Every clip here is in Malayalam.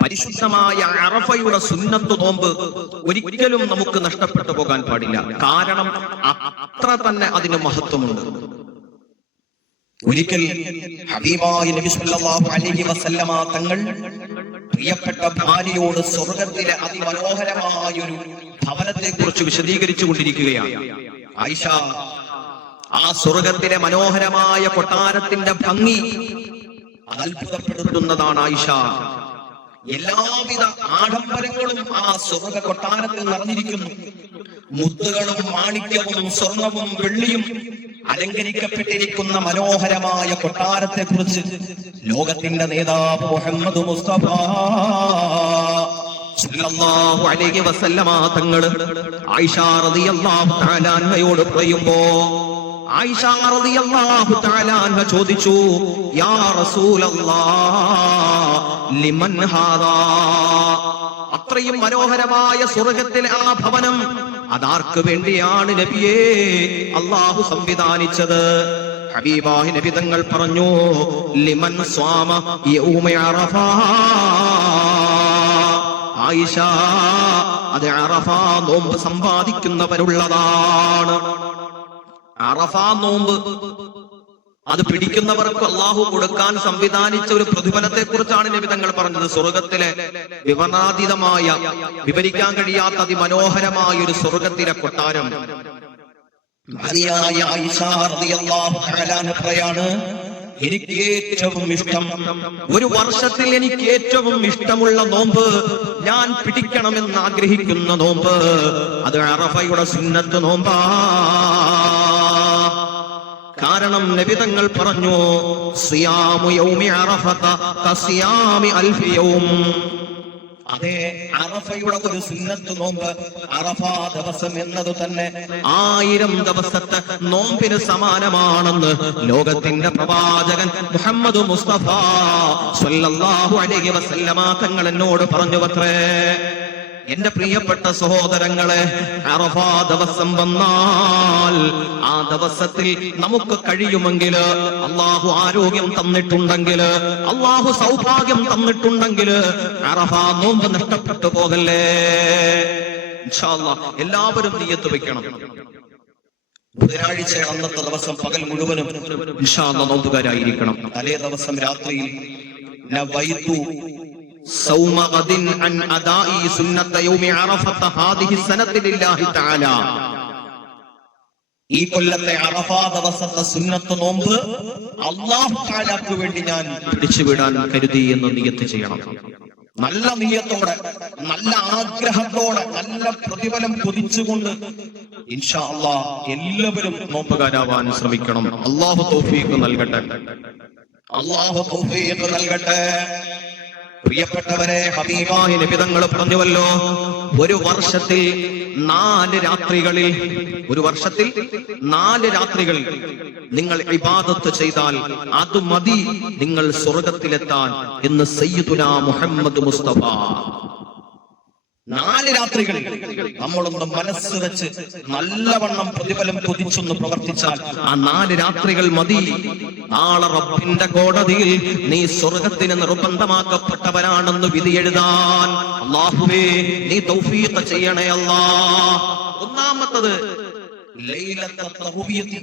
പരിശുദ്ധമായ അറഫയുടെ സുന്നത്ത് നോമ്പ് ഒരിക്കലും നമുക്ക് നഷ്ടപ്പെട്ടു പോകാൻ പാടില്ല. കാരണം അത്ര തന്നെ അതിന് മഹത്വമുണ്ട്. ഒരിക്കൽ ഹബീബായ നബി സല്ലല്ലാഹു അലൈഹി വസല്ലമ തങ്ങൾ പ്രിയപ്പെട്ട ഭാര്യയോട് സ്വർഗത്തിലെ അതിമനോഹരമായൊരു ഭവനത്തെ കുറിച്ച് വിശദീകരിച്ചു കൊണ്ടിരിക്കുകയാണ്. ആയിഷ ആ സ്വർഗത്തിലെ മനോഹരമായ കൊട്ടാരത്തിന്റെ ഭംഗി അത്ഭുതപ്പെടുത്തുന്നതാണ്. ആയിഷ എല്ലാവിധ ആഡംബരങ്ങളും ആ സ്വർഗ കൊട്ടാരത്തിൽ നിറഞ്ഞിരിക്കുന്നു. മുത്തുകളും മാണിക്യവും സ്വർണവും വെള്ളിയും അലങ്കരിക്കപ്പെട്ടിരിക്കുന്ന മനോഹരമായ കൊട്ടാരത്തെ കുറിച്ച് ലോകത്തിന്റെ നേതാവ് മുഹമ്മദ് മുസ്തഫ സല്ലല്ലാഹു അലൈഹി വസല്ലമ തങ്ങൾ ആയിഷ റളിയല്ലാഹു തആല അൻഹയോട് പറയുമ്പോ ആയിഷ റളിയല്ലാഹു തആല അൻഹ ചോദിച്ചു, യാ റസൂലല്ലാഹ് ലിമൻ ഹാദാ? അത്രയും മനോഹരമായ സ്വർഗ്ഗത്തിലെ ആ ഭവനം അതാർക്ക് വേണ്ടിയാണ് നബിയേ അല്ലാഹു സംവിധാനിച്ചത്? ഹബീബായ നബി തങ്ങൾ പറഞ്ഞു, ലിമൻ സ്വാമ യൗമ അറഫ. ആയിഷ, അത് അറഫ നോമ്പ് സമ്പാദിക്കുന്നവരുള്ളതാണ്. അറഫ നോമ്പ് അത് പിടിക്കുന്നവർക്ക് അള്ളാഹു കൊടുക്കാൻ സംവിധാനിച്ച ഒരു പ്രതിഫലത്തെ കുറിച്ചാണ് നബി തങ്ങൾ പറഞ്ഞത്. സ്വർഗത്തിലെ വിവരണാതീതമായ, വിവരിക്കാൻ കഴിയാത്ത അതിമനോഹരമായ ഒരു സ്വർഗത്തിലെ കൊട്ടാരം. എനിക്ക് ഏറ്റവും ഇഷ്ടം, ഒരു വർഷത്തിൽ എനിക്ക് ഏറ്റവും ഇഷ്ടമുള്ള നോമ്പ്, ഞാൻ പിടിക്കണമെന്ന് ആഗ്രഹിക്കുന്ന നോമ്പ്, അത് അറഫയുടെ സുന്നത്ത് നോമ്പാ. കാരണം നബി തങ്ങൾ പറഞ്ഞു, സിയാമു യൗമി അറഫത കസിയാമി അൽഫി യൗം. അതെ, അറഫയുടെ ഒരു സുന്നത്ത് നോമ്പ്, അറഫ ദിവസം എന്നത് തന്നെ 1000 ദിവസത്തെ നോമ്പിന് സമാനമാണെന്ന് ലോകത്തിന്റെ പ്രവാചകൻ മുഹമ്മദ് മുസ്തഫ സല്ലല്ലാഹു അലൈഹി വസല്ലമ തങ്ങൾ എന്നോട് പറഞ്ഞുവത്രേ. എന്റെ പ്രിയപ്പെട്ട സഹോദരങ്ങളെ, അറഫ ദിവസം വന്നാൽ ആ ദിവസത്തിൽ നമുക്ക് കഴിയുമെങ്കിൽ, അള്ളാഹു ആരോഗ്യം തന്നിട്ടുണ്ടെങ്കിൽ, അള്ളാഹു സൗഭാഗ്യം തന്നിട്ടുണ്ടെങ്കിൽ, അറഫ നോമ്പ് നഷ്ടപ്പെട്ടു പോകല്ലേ. ഇൻഷാ അല്ലാഹ് എല്ലാവരും നിയ്യത്ത് വെക്കണം. ബുധനാഴ്ച അന്നത്തെ ദിവസം പകൽ മുഴുവനും ഇൻഷാ അല്ലാഹ് നോമ്പുകാരായിരിക്കണം. തലേ ദിവസം രാത്രിയിൽ നവൈതു സൗമ ഗദിൻ അൻ അദാഇ സുന്നത യൗമി അറഫത ഹാദിഹി സനതി ലില്ലാഹി തആല. ഈ കൊല്ലത്തെ അറഫ ദിവസത്തെ സുന്നത്ത് നോമ്പ് അല്ലാഹു തആലക്ക് വേണ്ടി ഞാൻ പിടിച്ചുവിടാൻ കരുതി എന്ന് നിയ്യത്ത് ചെയ്യണം. നല്ല നിയ്യത്തോടെ, നല്ല ആഗ്രഹത്തോടെ, നല്ല പ്രതിഫലം കൊതിച്ചുകൊണ്ട് ഇൻഷാ അല്ലാഹ് എല്ലാവരും നോമ്പുകാരാവാൻ ശ്രമിക്കണം. അല്ലാഹു തൗഫീഖ് നൽകട്ടെ. അല്ലാഹു തൗഫീഖ് നൽകട്ടെ. പ്രിയപ്പെട്ടവരെ, ഹബീബായ നബി തങ്ങൾ പറഞ്ഞുവല്ലോ, ഒരു വർഷത്തിൽ 4 രാത്രികളിൽ, ഒരു വർഷത്തിൽ 4 രാത്രികൾ നിങ്ങൾ ഇബാദത്ത് ചെയ്താൽ അത് മതി നിങ്ങൾ സ്വർഗത്തിലെത്താൻ എന്ന് സയ്യിദുനാ മുഹമ്മദ് മുസ്തഫ. 4 രാത്രികൾ നമ്മളൊന്ന് മനസ്സ് വെച്ച് നല്ലവണ്ണം പ്രതിഫലം കൊതിച്ചൊന്ന് പ്രവർത്തിച്ചാൽ ആ 4 രാത്രികൾ മതി. നാളെ റബ്ബിന്റെ കോടതിയിൽ നീ സ്വർഗത്തിന് നിർബന്ധമാക്കപ്പെട്ടവനാണെന്ന് വിധി എഴുതാൻ അല്ലാഹുവേ നീ തൗഫീഖ് ചെയ്യണേ അല്ലാഹ്. ഒന്നാമത്തത് ലൈലത്തുൽ തർവിയത്ത്.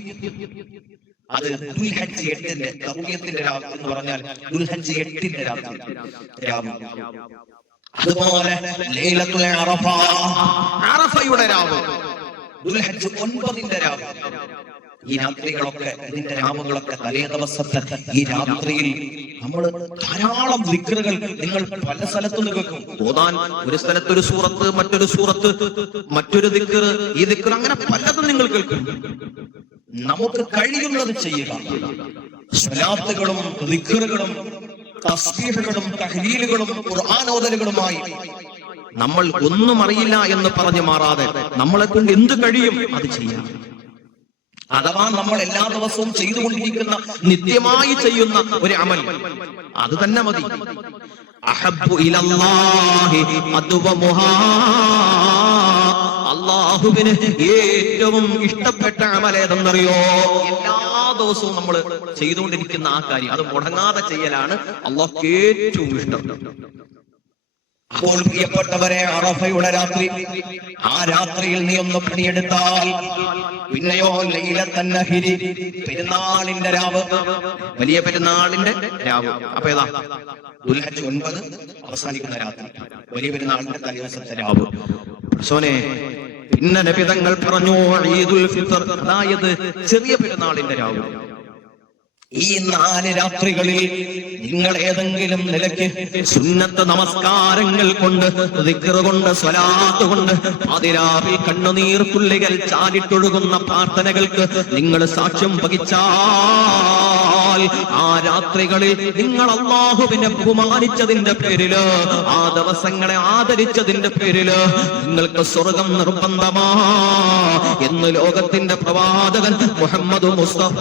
അത് ദുൽഹജ്ജ് 8-ന്റെ തർവിയത്തിന്റെ രാവ് എന്ന് പറഞ്ഞാൽ ദുൽഹജ്ജ് 8-ന്റെ രാവ്. അതുപോലെ ലൈലത്തുൽ അറഫ, അറഫയുടെ രാവ്, ദുൽഹജ്ജ് 9-ന്റെ രാവ്. ഈ രാത്രികളൊക്കെ, ഇതിന്റെ രാവുകളൊക്കെ, തലേ ദിവസത്തെ ഈ രാത്രിയിൽ നമ്മൾ ധാരാളം ദിക്റുകൾ നിങ്ങൾ പല സ്ഥലത്തും കേൾക്കും. ഓതാൻ ഒരു സ്ഥലത്ത് ഒരു സൂറത്ത്, മറ്റൊരു സൂറത്ത്, മറ്റൊരു ദിക്ർ, ഈ ദിക്ർ, അങ്ങനെ പലതും നിങ്ങൾ കേൾക്കും. നമുക്ക് കഴിയുന്നത് ചെയ്യുക. സ്വലാത്തുകളും ദിക്റുകളും തസ്ബീഹുകളും തഹ്ലീലുകളും ഖുർആൻ ഓതലുകളുമായി നമ്മൾ ഒന്നും അറിയില്ല എന്ന് പറഞ്ഞു മാറാതെ നമ്മളെ കൊണ്ട് എന്ത് കഴിയും അത് ചെയ്യാം. അഥവാ നമ്മൾ എല്ലാ ദിവസവും ചെയ്തുകൊണ്ടിരിക്കുന്ന, നിത്യമായി ചെയ്യുന്ന ഒരു അമൽ, അത് തന്നെ മതി. അഹബ്ബു ഇലല്ലാഹി അദ്വമുഹാ. അല്ലാഹുവിന് ഏറ്റവും ഇഷ്ടപ്പെട്ട അമൽ ഏതെന്നറിയോ? എല്ലാ ദിവസവും നമ്മൾ ചെയ്തുകൊണ്ടിരിക്കുന്ന ആ കാര്യം, അത് മുടങ്ങാതെ ചെയ്യലാണ് അല്ലാഹുവിന് ഏറ്റവും ഇഷ്ടം. അപ്പോൾ പ്രിയപ്പെട്ടവരെ, അറഫയുടെ രാത്രി, ആ രാത്രിയിൽ നീ ഒന്ന് പണിയെടുത്താൽ പിന്നെയോ ലൈലത്തൻ നഹ്രി, പെരുന്നാളിന്റെ രാവ്, വലിയ പെരുന്നാളിന്റെ രാവ്. അപ്പൊ ഏതാ? ദുൽഹജ്ജ് 9 അവസാനിക്കുന്ന രാത്രി, വലിയ പെരുന്നാളിന്റെ തലേദിവസത്തെ രാവ്. സോനെ, പിന്നെ നബി തങ്ങൾ പറഞ്ഞു ഈദുൽ ഫിത്ർ, അതായത് ചെറിയ പെരുന്നാളിന്റെ രാവ്. ഈ 4 രാത്രികളിൽ നിങ്ങൾ ഏതെങ്കിലും നിലയ്ക്ക് സുന്നത്ത് നമസ്കാരങ്ങൾ കൊണ്ട്, ദിക്ർ കൊണ്ട്, സ്വലാത്ത് കൊണ്ട്, അതിരാവിൽ കണ്ണുനീർ തുള്ളികൾ ചാടിട്ടൊഴുകുന്ന പ്രാർത്ഥനകൾക്ക് നിങ്ങൾ സാക്ഷ്യം വഹിച്ചാൽ, ആ രാത്രികളിൽ നിങ്ങൾ അല്ലാഹുവിനെ ബഹുമാനിച്ചതിന്റെ പേരില്, ആ ദിവസങ്ങളെ ആദരിച്ചതിന്റെ പേരില് നിങ്ങൾക്ക് സ്വർഗം നിർബന്ധമാ എന്ന് ലോകത്തിന്റെ പ്രവാചകൻ മുഹമ്മദ് മുസ്തഫ.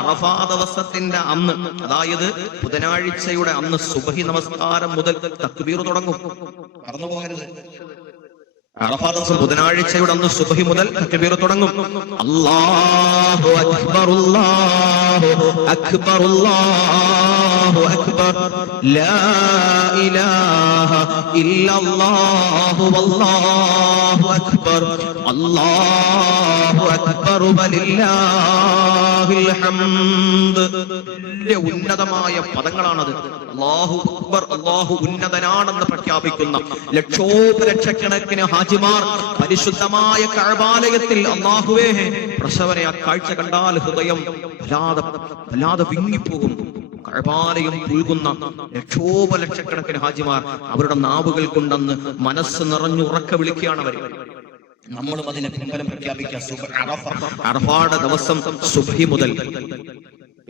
അറഫാ ദിവസത്തിന്റെ അന്ന്, അതായത് ബുധനാഴ്ചയുടെ അന്ന് സുബ്ഹി നമസ്കാരം മുതൽ തക്ബീർ തുടങ്ങും. മറന്നു പോകരുത്. അറഫാ ദിവസം ബുധനാഴ്ചയുടെ അന്ന് സുബ്ഹി മുതൽ തക്ബീർ തുടങ്ങും. അല്ലാഹു അക്ബർ, അല്ലാഹു അക്ബർ, അല്ലാഹു അക്ബർ, ലാ ഇലാഹ ഇല്ലല്ലാഹു വല്ലാഹു അക്ബർ, അല്ലാഹു അക്ബർ വലില്ലാഹിൽ ഹംദ്. ഉന്നതമായ പദങ്ങളാണത്. അല്ലാഹു അക്ബർ, അല്ലാഹു ഉന്നതനാണെന്ന് പ്രഖ്യാപിക്കുന്ന ലക്ഷോപലക്ഷക്കണക്കിന് ഹാജിമാർ പരിശുദ്ധമായ കഅബാലയത്തിൽ, അല്ലാഹുവേ, പ്രസവനെ ആ കാഴ്ച കണ്ടാൽ ഹൃദയം വല്ലാതെ വിങ്ങിപ്പോകും. കഅബാലയം പുൽകുന്ന ലക്ഷോപലക്ഷക്കണക്കിന് ഹാജിമാർ അവരുടെ നാവുകൾ കൊണ്ടെന്ന് മനസ്സ് നിറഞ്ഞുറക്ക വിളിക്കുകയാണ് അവർ. നമ്മളും അതിനെ പിൻബലം പ്രഖ്യാപിക്കുക. അറഫയുടെ ദിവസം സുബ്ഹി മുതൽ,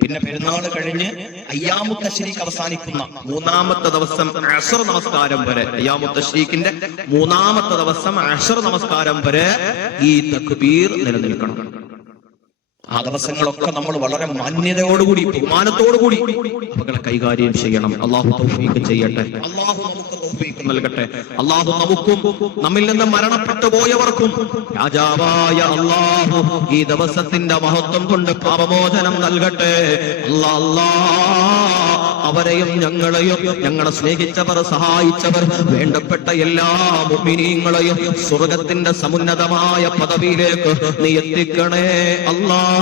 പിന്നെ പെരുന്നാൾ കഴിഞ്ഞ് അയ്യാമു തശ്രീഖ് അവസാനിക്കുന്ന 3ാമത്തെ ദിവസം അസ്ർ നമസ്കാരം വരെ, അയ്യാമു തശ്രീഖിന്റെ 3ാമത്തെ ദിവസം അസ്ർ നമസ്കാരം വരെ ഈ തക്ബീർ നിലനിൽക്കണം. ആ ദിവസങ്ങളൊക്കെ നമ്മൾ വളരെ മാന്യതയോടുകൂടി, ബഹുമാനത്തോടുകൂടി അവകളെ കൈകാര്യം ചെയ്യണം. അല്ലാഹു തൗഫീഖ് ചെയ്യട്ടെ, അല്ലാഹു നമുക്ക് തൗഫീഖ് നൽകട്ടെ. അല്ലാഹു നമുക്കും നമ്മിൽ നിന്ന് മരണപ്പെട്ടു പോയവർക്കും രാജാവായ അല്ലാഹു ഈ ദിവസത്തിന്റെ മഹത്വം കൊണ്ട് പാപമോചനം നൽകട്ടെ. അവരെയും ഞങ്ങളെയും, ഞങ്ങളെ സ്നേഹിച്ചവർ, സഹായിച്ചവർ, വേണ്ടപ്പെട്ട എല്ലാ മുഅ്മിനീങ്ങളെയും സ്വർഗത്തിന്റെ സമുന്നതമായ പദവിയിലേക്ക് നീ എത്തിക്കണേ അല്ലാഹ്.